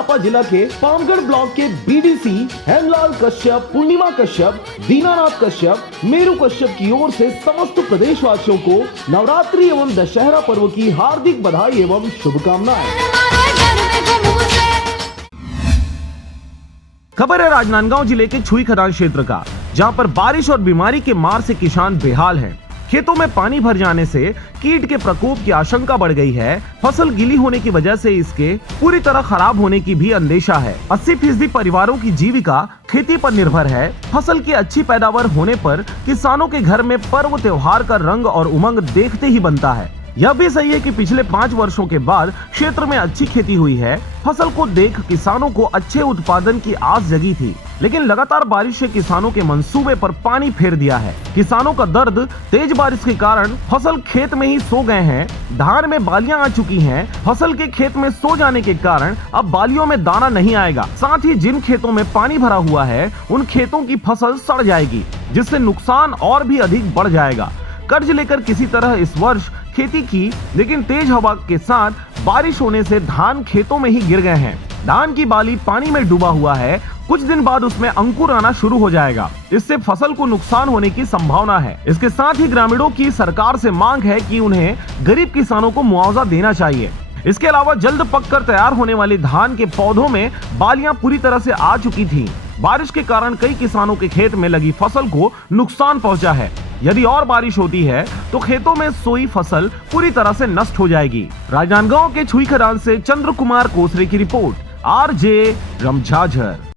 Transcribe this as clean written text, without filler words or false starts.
चांपा जिला के पामगढ़ ब्लॉक के बीडीसी हेमलाल कश्यप, पूर्णिमा कश्यप, दीनानाथ कश्यप, मेरू कश्यप की ओर से समस्त प्रदेशवासियों को नवरात्रि एवं दशहरा पर्व की हार्दिक बधाई एवं शुभकामनाएं। खबर है राजनांदगांव जिले के छुई खदान क्षेत्र का, जहां पर बारिश और बीमारी के मार से किसान बेहाल हैं। खेतों में पानी भर जाने से कीट के प्रकोप की आशंका बढ़ गई है। फसल गीली होने की वजह से इसके पूरी तरह खराब होने की भी अंदेशा है। 80% परिवारों की जीविका खेती पर निर्भर है। फसल की अच्छी पैदावार होने पर किसानों के घर में पर्व त्योहार का रंग और उमंग देखते ही बनता है। यह भी सही है कि पिछले 5 वर्षों के बाद क्षेत्र में अच्छी खेती हुई है। फसल को देख किसानों को अच्छे उत्पादन की आस जगी थी, लेकिन लगातार बारिश से किसानों के मंसूबे पर पानी फेर दिया है। किसानों का दर्द तेज बारिश के कारण फसल खेत में ही सो गए हैं। धान में बालियां आ चुकी हैं। फसल के खेत में सो जाने के कारण अब बालियों में दाना नहीं आएगा। साथ ही जिन खेतों में पानी भरा हुआ है उन खेतों की फसल सड़ जाएगी, जिससे नुकसान और भी अधिक बढ़ जाएगा। कर्ज लेकर किसी तरह इस वर्ष खेती की, लेकिन तेज हवा के साथ बारिश होने से धान खेतों में ही गिर गए हैं। धान की बाली पानी में डूबा हुआ है। कुछ दिन बाद उसमें अंकुर आना शुरू हो जाएगा। इससे फसल को नुकसान होने की संभावना है। इसके साथ ही ग्रामीणों की सरकार से मांग है कि उन्हें गरीब किसानों को मुआवजा देना चाहिए। इसके अलावा जल्द पककर तैयार होने वाले धान के पौधों में बालियां पूरी तरह से आ चुकी थीं। बारिश के कारण कई किसानों के खेत में लगी फसल को नुकसान पहुंचा है। यदि और बारिश होती है तो खेतों में सोई फसल पूरी तरह से नष्ट हो जाएगी। राजनांदगांव के छुई खदान से चंद्र कुमार कोसरे की रिपोर्ट, RJ रमझाझर।